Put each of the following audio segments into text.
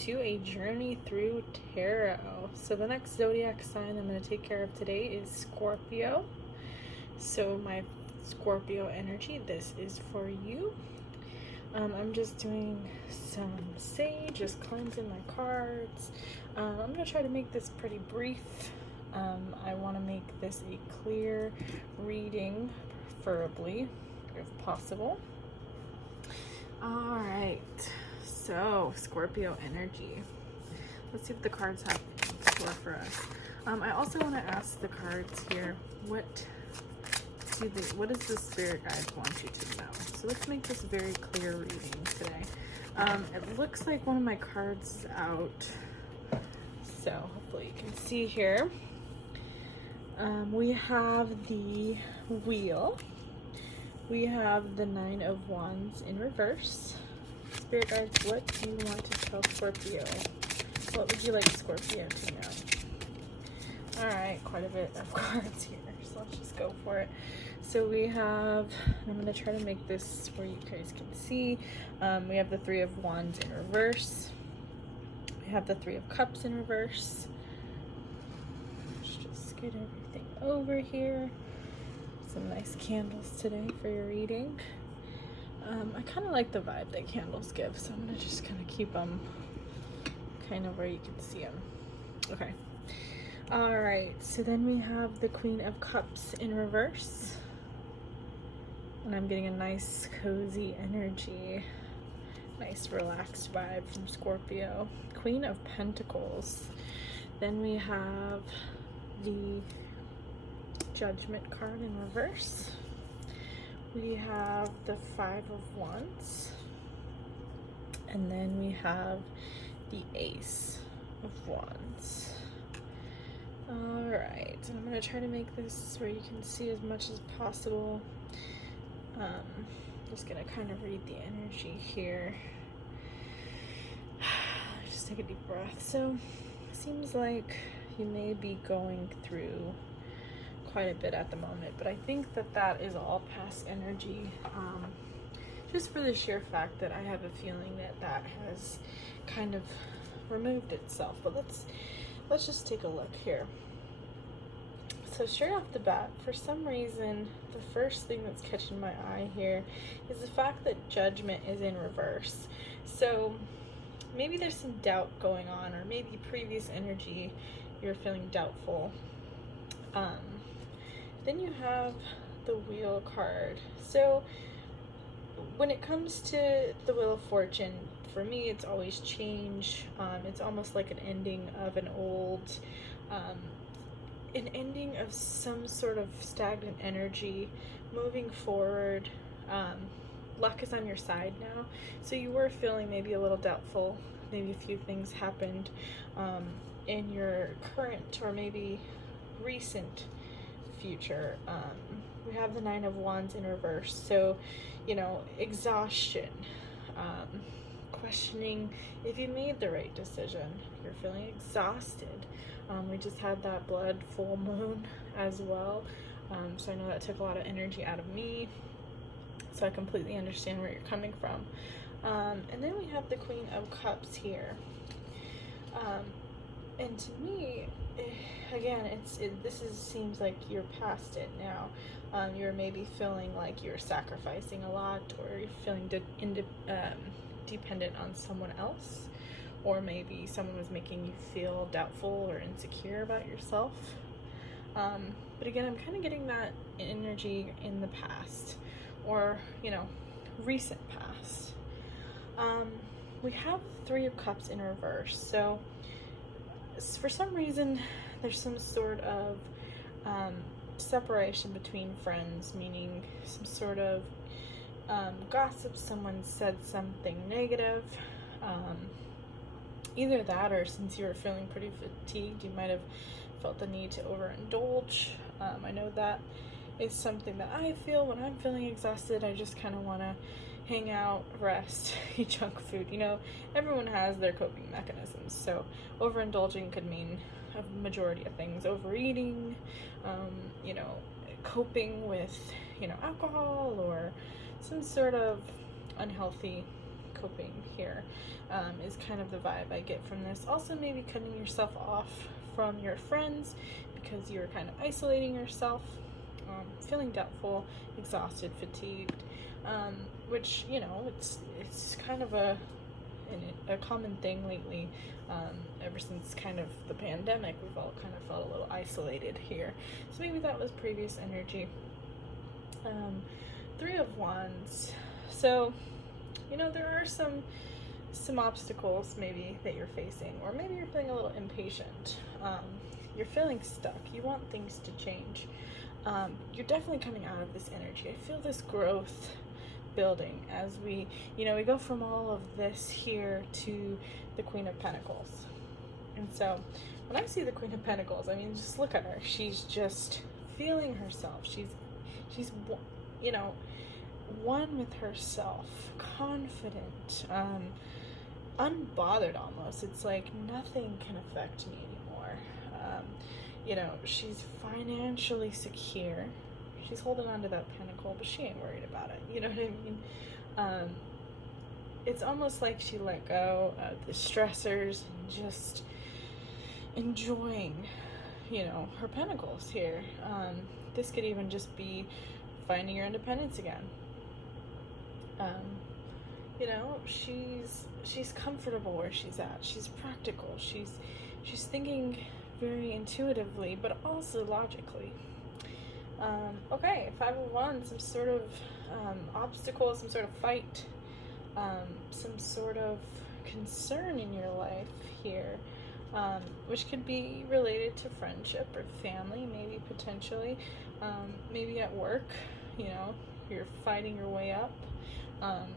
to a journey through tarot. So the next zodiac sign I'm going to take care of today is Scorpio. So my Scorpio energy, this is for you. I'm just doing some sage, just cleansing my cards. I'm going to try to make this pretty brief. I want to make this a clear reading, preferably, if possible. Alright, so Scorpio energy. Let's see what the cards have in store for us. I also want to ask the cards here, what does the spirit guide want you to know? So let's make this very clear reading today. It looks like one of my cards is out, so hopefully you can see here. We have the Wheel. We have the Nine of Wands in reverse. Spirit guides, what do you want to tell Scorpio? What would you like Scorpio to know? Alright, quite a bit of cards here, so let's just go for it. So we have, I'm going to try to make this where you guys can see. We have the Three of Wands in reverse. We have the Three of Cups in reverse. Let's just get everything over here. Some nice candles today for your reading. I kind of like the vibe that candles give, so I'm going to just kind of keep them kind of where you can see them. Okay. Alright, so then we have the Queen of Cups in reverse. And I'm getting a nice cozy energy. Nice relaxed vibe from Scorpio. Queen of Pentacles. Then we have the Judgment card in reverse. We have the Five of Wands. And then we have the Ace of Wands. Alright, and I'm going to try to make this where you can see as much as possible. Just going to kind of read the energy here. Just take a deep breath. So, it seems like you may be going through quite a bit at the moment, but I think that that is all past energy. Just for the sheer fact that I have a feeling that that has kind of removed itself. But let's just take a look here. So straight off the bat, for some reason, the first thing that's catching my eye here is the fact that Judgment is in reverse. So maybe there's some doubt going on, or maybe previous energy, you're feeling doubtful. Then you have the Wheel card. So when it comes to the Wheel of Fortune, for me, it's always change. It's almost like an ending of an ending of some sort of stagnant energy, moving forward. Luck is on your side now. So you were feeling maybe a little doubtful. Maybe a few things happened in your current or maybe recent future. We have the Nine of Wands in reverse. So, you know, exhaustion. Questioning if you made the right decision. You're feeling exhausted. We just had that blood full moon as well. So I know that took a lot of energy out of me. So I completely understand where you're coming from. And then we have the Queen of Cups here. And to me, again, seems like you're past it now. You're maybe feeling like you're sacrificing a lot, or you're feeling dependent on someone else, or maybe someone was making you feel doubtful or insecure about yourself. But again, I'm kind of getting that energy in the past, or, you know, recent past. We have Three of Cups in reverse. So for some reason, there's some sort of separation between friends, meaning some sort of gossip, someone said something negative. Either that, or since you were feeling pretty fatigued, you might have felt the need to overindulge. I know that is something that I feel when I'm feeling exhausted. I just kind of want to hang out, rest, eat junk food. You know, everyone has their coping mechanisms. So overindulging could mean a majority of things. Overeating, you know, coping with, you know, alcohol or some sort of unhealthy coping here, is kind of the vibe I get from this. Also, maybe cutting yourself off from your friends because you're kind of isolating yourself, feeling doubtful, exhausted, fatigued, which, you know, it's kind of a common thing lately. Ever since kind of the pandemic, we've all kind of felt a little isolated here. So maybe that was previous energy. Three of Wands. So, you know, there are some obstacles maybe that you're facing, or maybe you're feeling a little impatient. You're feeling stuck. You want things to change. You're definitely coming out of this energy. I feel this growth building as we go from all of this here to the Queen of Pentacles. And so when I see the Queen of Pentacles, I mean, just look at her. She's just feeling herself. She's you know, one with herself, confident, unbothered almost. It's like nothing can affect me anymore. You know, she's financially secure. She's holding on to that pentacle, but she ain't worried about it. You know what I mean? It's almost like she let go of the stressors and just enjoying, you know, her pentacles here. This could even just be finding your independence again. You know, she's comfortable where she's at. She's practical. She's thinking very intuitively, but also logically. Okay, 5 of Wands, some sort of obstacle, some sort of fight, some sort of concern in your life here, which could be related to friendship or family, maybe potentially, maybe at work. You know, you're fighting your way up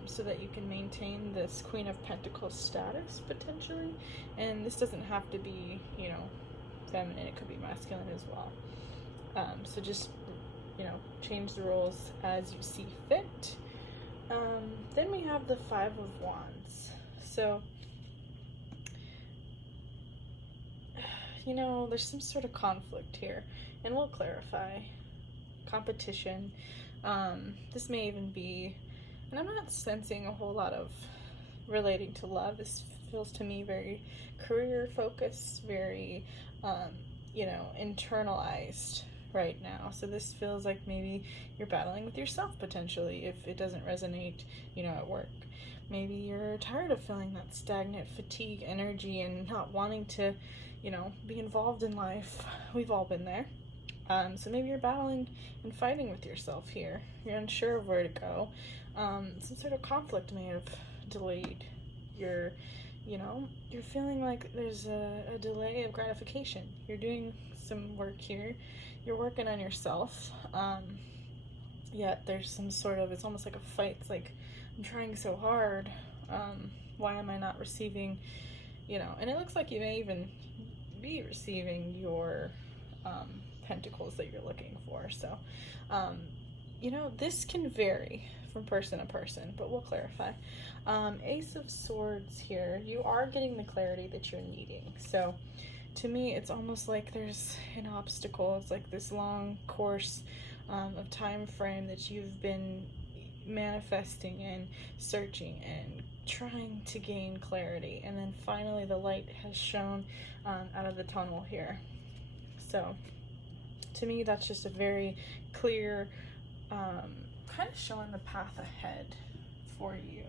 so that you can maintain this Queen of Pentacles status potentially. And this doesn't have to be, you know, feminine, it could be masculine as well. So just, you know, change the roles as you see fit. Then we have the 5 of Wands. So, you know, there's some sort of conflict here, and we'll clarify. Competition. This may even be, and I'm not sensing a whole lot of relating to love. This feels to me very career focused, very, you know, internalized right now. So this feels like maybe you're battling with yourself potentially if it doesn't resonate, you know, at work. Maybe you're tired of feeling that stagnant fatigue energy and not wanting to, you know, be involved in life. We've all been there. So maybe you're battling and fighting with yourself here. You're unsure of where to go. Some sort of conflict may have delayed your, you know, you're feeling like there's a delay of gratification. You're doing some work here. You're working on yourself. Yet there's some sort of, it's almost like a fight. It's like, I'm trying so hard. Why am I not receiving, you know, and it looks like you may even be receiving your, pentacles that you're looking for. So, you know, this can vary from person to person, but we'll clarify. Ace of Swords here, you are getting the clarity that you're needing. So to me, it's almost like there's an obstacle. It's like this long course of time frame that you've been manifesting and searching and trying to gain clarity, and then finally the light has shone out of the tunnel here. So to me, that's just a very clear, kind of showing the path ahead for you.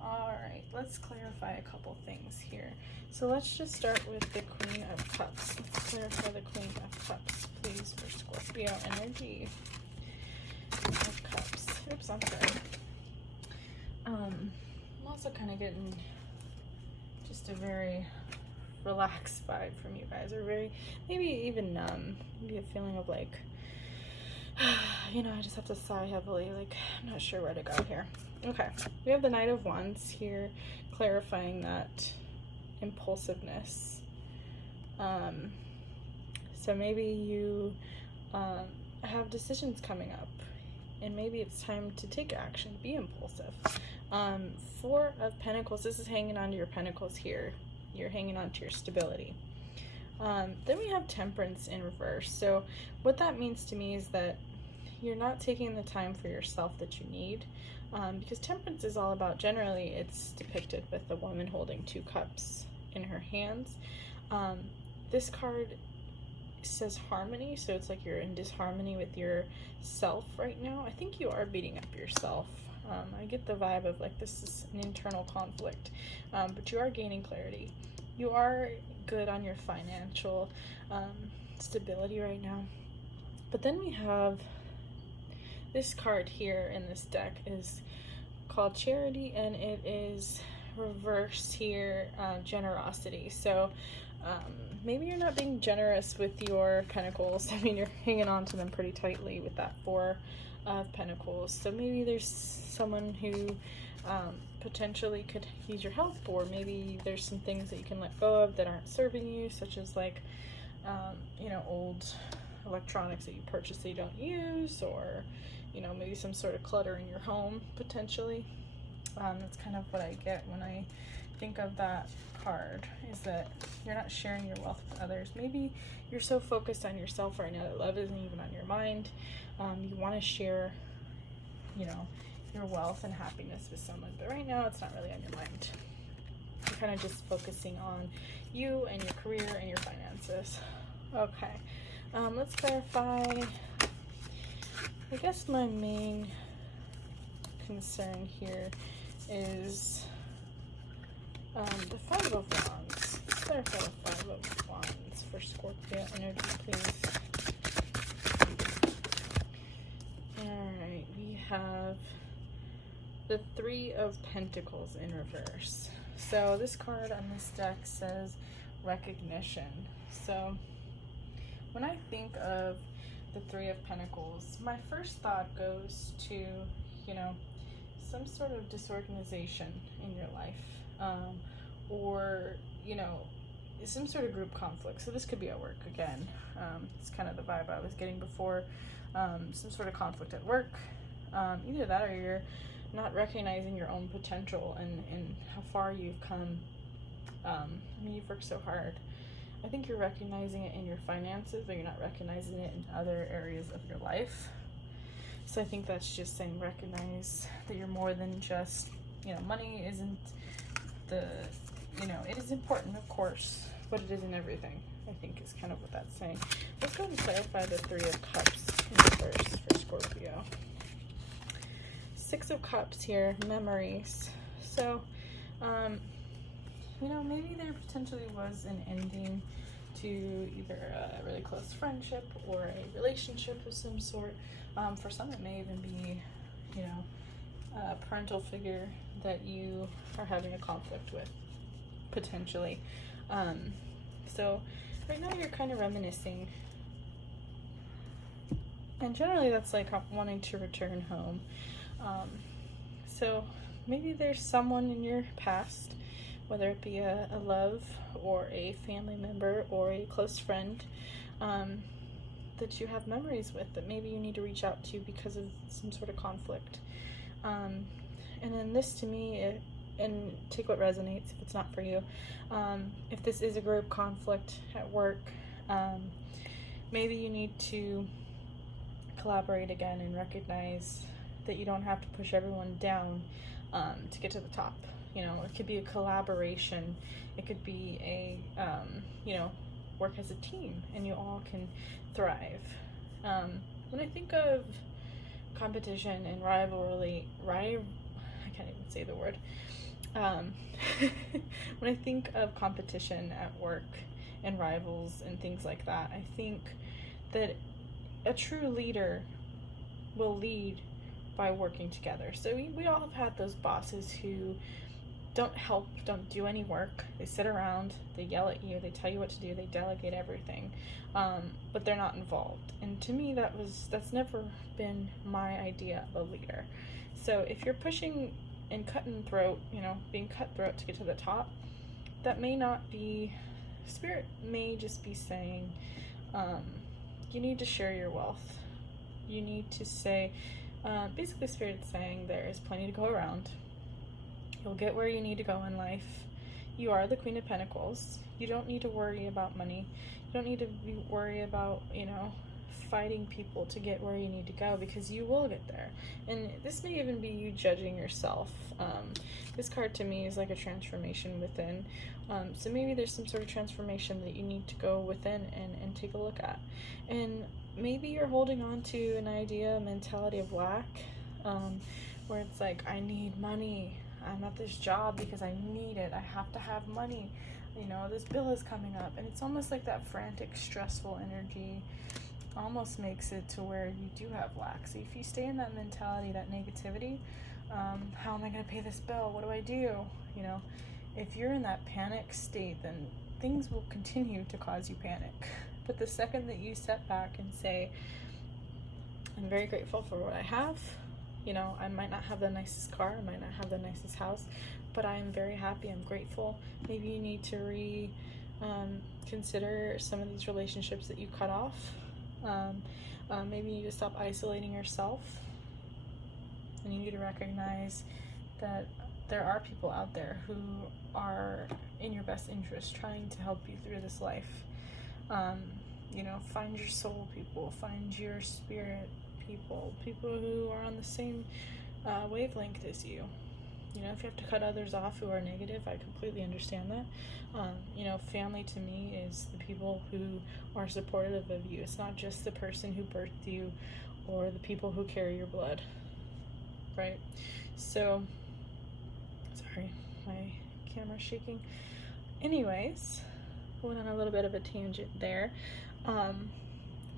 All right, let's clarify a couple things here. So let's just start with the Queen of Cups. Let's clarify the Queen of Cups, please, for Scorpio energy. Queen of Cups. Oops, I'm sorry. I'm also kind of getting just a very relaxed vibe from you guys, or very, maybe even numb. Maybe a feeling of like, you know, I just have to sigh heavily, like I'm not sure where to go here. Okay, we have the Knight of Wands here, clarifying that impulsiveness. So maybe you have decisions coming up, and maybe it's time to take action, be impulsive. 4 of Pentacles, this is hanging on to your pentacles here. You're hanging on to your stability. Then we have Temperance in reverse. So what that means to me is that you're not taking the time for yourself that you need. Because temperance is all about, generally it's depicted with a woman holding 2 cups in her hands. This card says harmony, so it's like you're in disharmony with yourself right now. I think you are beating up yourself. I get the vibe of like this is an internal conflict, but you are gaining clarity. You are good on your financial stability right now. But then we have this card here in this deck is called Charity, and it is reverse here, generosity. So maybe you're not being generous with your Pentacles. I mean, you're hanging on to them pretty tightly with that 4 of Pentacles. So maybe there's someone who potentially could use your help, or maybe there's some things that you can let go of that aren't serving you, such as like you know, old electronics that you purchased that you don't use, or you know, maybe some sort of clutter in your home potentially. That's kind of what I get when I think of that card, is that you're not sharing your wealth with others. Maybe you're so focused on yourself right now that love isn't even on your mind. You want to share, you know, your wealth and happiness with someone, but right now it's not really on your mind. You're kind of just focusing on you and your career and your finances. Okay, let's clarify. I guess my main concern here is the 5 of Wands. Let's clarify the 5 of Wands for Scorpio energy, please. Alright, we have the 3 of Pentacles in reverse. So this card on this deck says recognition. So when I think of the 3 of Pentacles, my first thought goes to, you know, some sort of disorganization in your life, or, you know, some sort of group conflict. So this could be at work again. It's kind of the vibe I was getting before. Some sort of conflict at work. Either that, or you're not recognizing your own potential and how far you've come. I mean, you've worked so hard. I think you're recognizing it in your finances, but you're not recognizing it in other areas of your life. So I think that's just saying recognize that you're more than just, you know, money isn't the, you know, it is important, of course, but it isn't everything, I think is kind of what that's saying. Let's go and clarify the 3 of Cups in reverse for Scorpio. 6 of Cups here, memories. So, you know, maybe there potentially was an ending to either a really close friendship or a relationship of some sort. For some, it may even be, you know, a parental figure that you are having a conflict with, potentially. So right now you're kind of reminiscing. And generally that's like wanting to return home. So maybe there's someone in your past, whether it be a love or a family member or a close friend, that you have memories with, that maybe you need to reach out to because of some sort of conflict. And then this to me, and take what resonates if it's not for you. If this is a group conflict at work, maybe you need to collaborate again and recognize that you don't have to push everyone down to get to the top. You know, it could be a collaboration. It could be a, you know, work as a team and you all can thrive. When I think of competition and rivalry, I can't even say the word. When I think of competition at work and rivals and things like that, I think that a true leader will lead by working together. So we all have had those bosses who don't help, don't do any work. They sit around, they yell at you, they tell you what to do, they delegate everything, but they're not involved. And to me, that's never been my idea of a leader. So if you're pushing and cutting throat, you know, being cutthroat to get to the top, that may not be, Spirit may just be saying, you need to share your wealth. You need to say, basically Spirit's saying there is plenty to go around. You'll get where you need to go in life. You are the Queen of Pentacles. You don't need to worry about money. You don't need to worry about, you know, fighting people to get where you need to go, because you will get there. And this may even be you judging yourself. This card to me is like a transformation within. So maybe there's some sort of transformation that you need to go within and take a look at. And maybe you're holding on to an idea, a mentality of lack, where it's like, I need money. I'm at this job because I need it. I have to have money. You know, this bill is coming up. And it's almost like that frantic, stressful energy almost makes it to where you do have lack. So if you stay in that mentality, that negativity, how am I going to pay this bill? What do I do? You know, if you're in that panic state, then things will continue to cause you panic. But the second that you step back and say, I'm very grateful for what I have. You know, I might not have the nicest car, I might not have the nicest house, but I am very happy, I'm grateful. Maybe you need to consider some of these relationships that you cut off. Maybe you need to stop isolating yourself. And you need to recognize that there are people out there who are in your best interest, trying to help you through this life. You know, find your soul people, find your spirit people who are on the same wavelength as you. You know, if you have to cut others off who are negative, I completely understand that. You know, family to me is the people who are supportive of you. It's not just the person who birthed you or the people who carry your blood, right? So, sorry, my camera's shaking. Anyways, went on a little bit of a tangent there.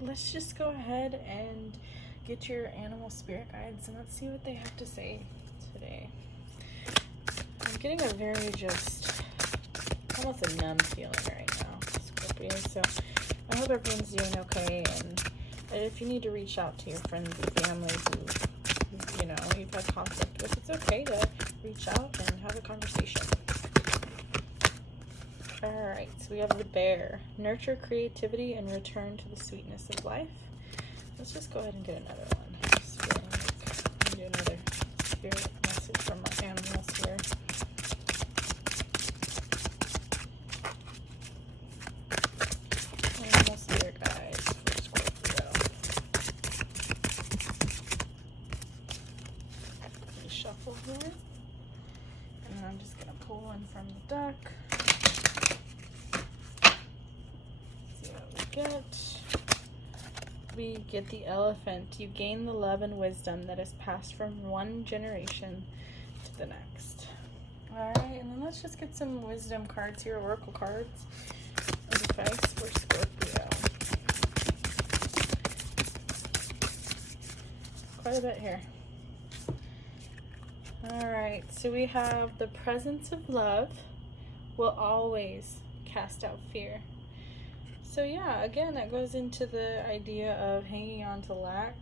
Let's just go ahead and get your animal spirit guides and let's see what they have to say today. I'm getting a very almost a numb feeling right now, Scorpio. So I hope everyone's doing okay. And if you need to reach out to your friends and family who, you know, you've had conflict with, it's okay to reach out and have a conversation. Alright, so we have the bear. Nurture creativity and return to the sweetness of life. Let's just go ahead and get another one. Just feeling like I'm doing another spirit message from my animals here. Animal spirit guides for Scorpio. Let me shuffle here. And then I'm just going to pull one from the deck. We get the elephant. You gain the love and wisdom that is passed from one generation to the next. Alright, and then let's just get some wisdom cards here, oracle cards. Advice for Scorpio. Quite a bit here. Alright, so we have the presence of love will always cast out fear. So yeah, again, that goes into the idea of hanging on to lack.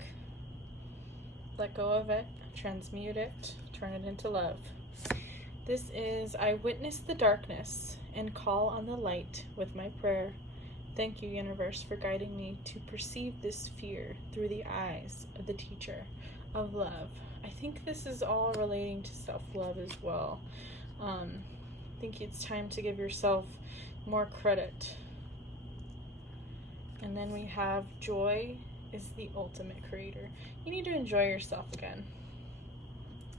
Let go of it, transmute it, turn it into love. This is, I witness the darkness and call on the light with my prayer. Thank you, universe, for guiding me to perceive this fear through the eyes of the teacher of love. I think this is all relating to self-love as well. I think it's time to give yourself more credit. And then we have joy is the ultimate creator. You need to enjoy yourself again.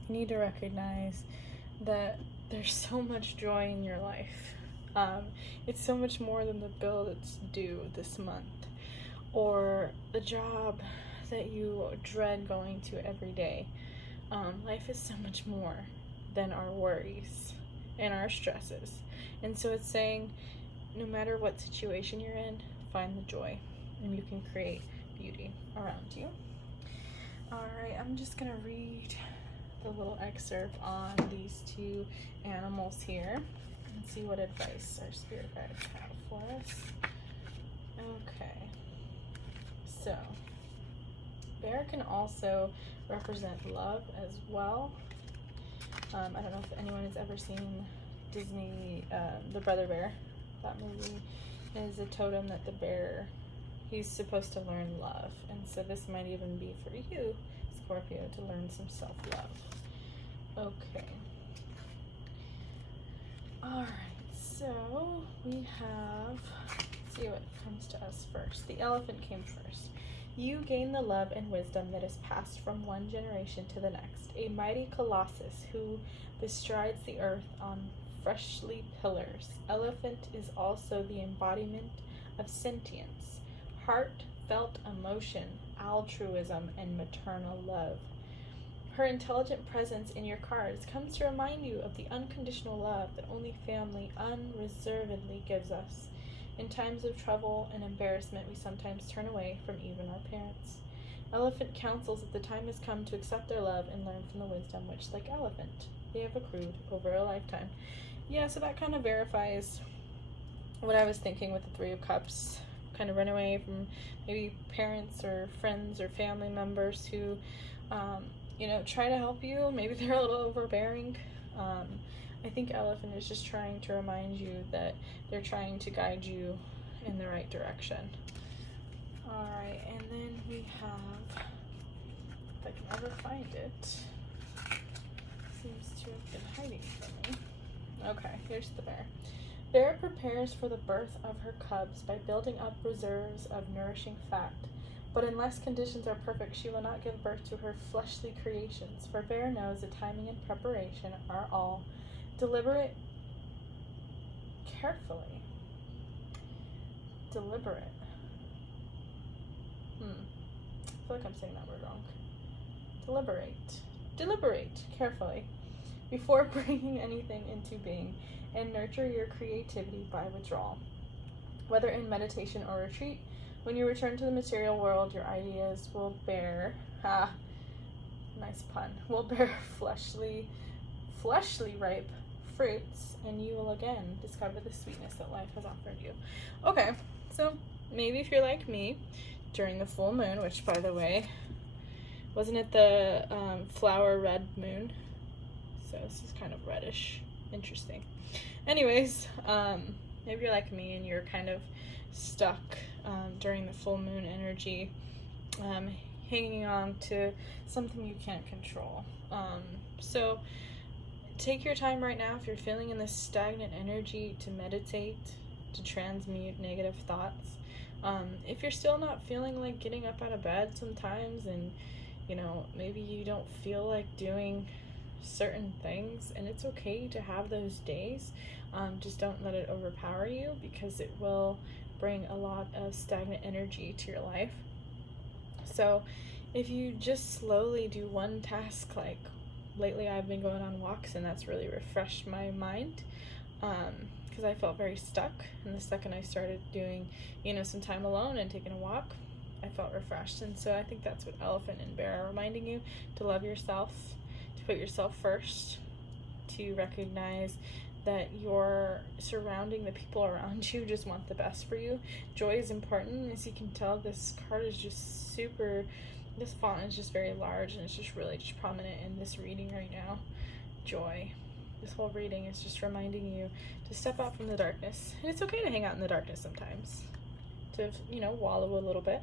You need to recognize that there's so much joy in your life. It's so much more than the bill that's due this month, or the job that you dread going to every day. Life is so much more than our worries and our stresses. And so it's saying, no matter what situation you're in, find the joy, and you can create beauty around you. Alright, I'm just going to read the little excerpt on these two animals here and see what advice our spirit guides have for us. Okay, so bear can also represent love as well. I don't know if anyone has ever seen Disney, The Brother Bear. That movie is a totem that the bear, he's supposed to learn love. And so this might even be for you, Scorpio, to learn some self-love. Okay. Alright, so we have, let's see what comes to us first. The elephant came first. You gain the love and wisdom that is passed from one generation to the next, a mighty colossus who bestrides the earth on fleshly pillars. Elephant is also the embodiment of sentience, heartfelt emotion, altruism, and maternal love. Her intelligent presence in your cards comes to remind you of the unconditional love that only family unreservedly gives us. In times of trouble and embarrassment, we sometimes turn away from even our parents. Elephant counsels that the time has come to accept their love and learn from the wisdom which, like elephant, they have accrued over a lifetime. Yeah, so that kind of verifies what I was thinking with the Three of Cups. Kind of run away from maybe parents or friends or family members who, try to help you. Maybe they're a little overbearing. I think Elephant is just trying to remind you that they're trying to guide you in the right direction. Alright, and then we have, if I can ever find it, seems to have been hiding from me. Okay, here's the bear. Bear prepares for the birth of her cubs by building up reserves of nourishing fat. But unless conditions are perfect, she will not give birth to her fleshly creations, for Bear knows that timing and preparation are all deliberate, carefully. Deliberate. I feel like I'm saying that word wrong. Deliberate carefully before bringing anything into being, and nurture your creativity by withdrawal. Whether in meditation or retreat, when you return to the material world, your ideas will bear, nice pun, will bear fleshly ripe fruits, and you will again discover the sweetness that life has offered you. Okay, so maybe if you're like me, during the full moon, which by the way, wasn't it the flower red moon? So this is kind of reddish. Interesting. Anyways, maybe you're like me and you're kind of stuck during the full moon energy, hanging on to something you can't control. So take your time right now if you're feeling in this stagnant energy to meditate, to transmute negative thoughts. If you're still not feeling like getting up out of bed sometimes, and maybe you don't feel like doing certain things, and it's okay to have those days, just don't let it overpower you, because it will bring a lot of stagnant energy to your life. So if you just slowly do one task, like lately I've been going on walks, and that's really refreshed my mind, because I felt very stuck, and the second I started doing some time alone and taking a walk, I felt refreshed. And so I think that's what Elephant and Bear are reminding you: to love yourself, to put yourself first, to recognize that you're surrounding the people around you just want the best for you. Joy is important. As you can tell, this card is just this font is just very large, and it's just really prominent in this reading right now. Joy. This whole reading is just reminding you to step out from the darkness. And it's okay to hang out in the darkness sometimes, to wallow a little bit,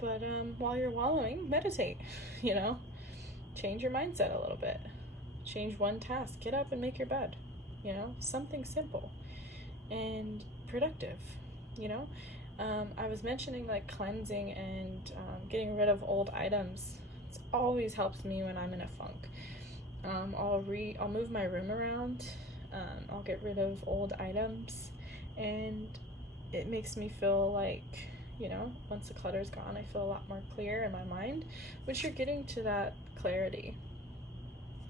but while you're wallowing, meditate. Change your mindset a little bit, change one task, get up and make your bed, something simple and productive. I was mentioning like cleansing and getting rid of old items. It always helps me when I'm in a funk. I'll move my room around, I'll get rid of old items, and it makes me feel like, once the clutter's gone, I feel a lot more clear in my mind, which you're getting to that clarity.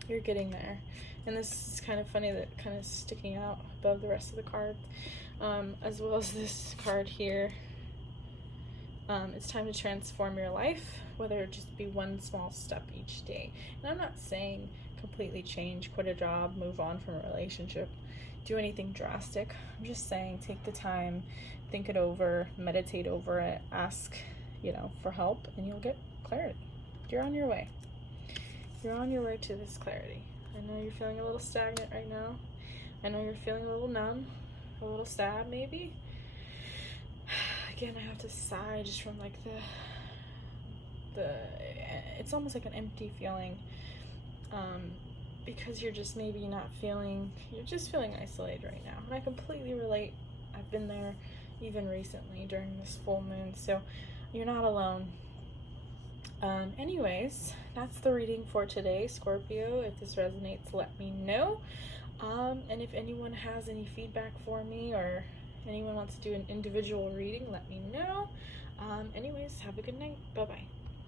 You're getting there. And this is kind of funny that kind of sticking out above the rest of the cards, as well as this card here. It's time to transform your life, whether it just be one small step each day. And I'm not saying completely change, quit a job, move on from a relationship, do anything drastic. I'm just saying take the time, think it over, meditate over it, ask, for help, and you'll get clarity. You're on your way. You're on your way to this clarity. I know you're feeling a little stagnant right now. I know you're feeling a little numb, a little sad maybe. Again, I have to sigh just from like it's almost like an empty feeling, because you're just maybe not feeling, you're just feeling isolated right now. And I completely relate. I've been there even recently during this full moon. So you're not alone. Anyways, that's the reading for today, Scorpio. If this resonates, let me know. And if anyone has any feedback for me, or anyone wants to do an individual reading, let me know. Anyways, have a good night. Bye-bye.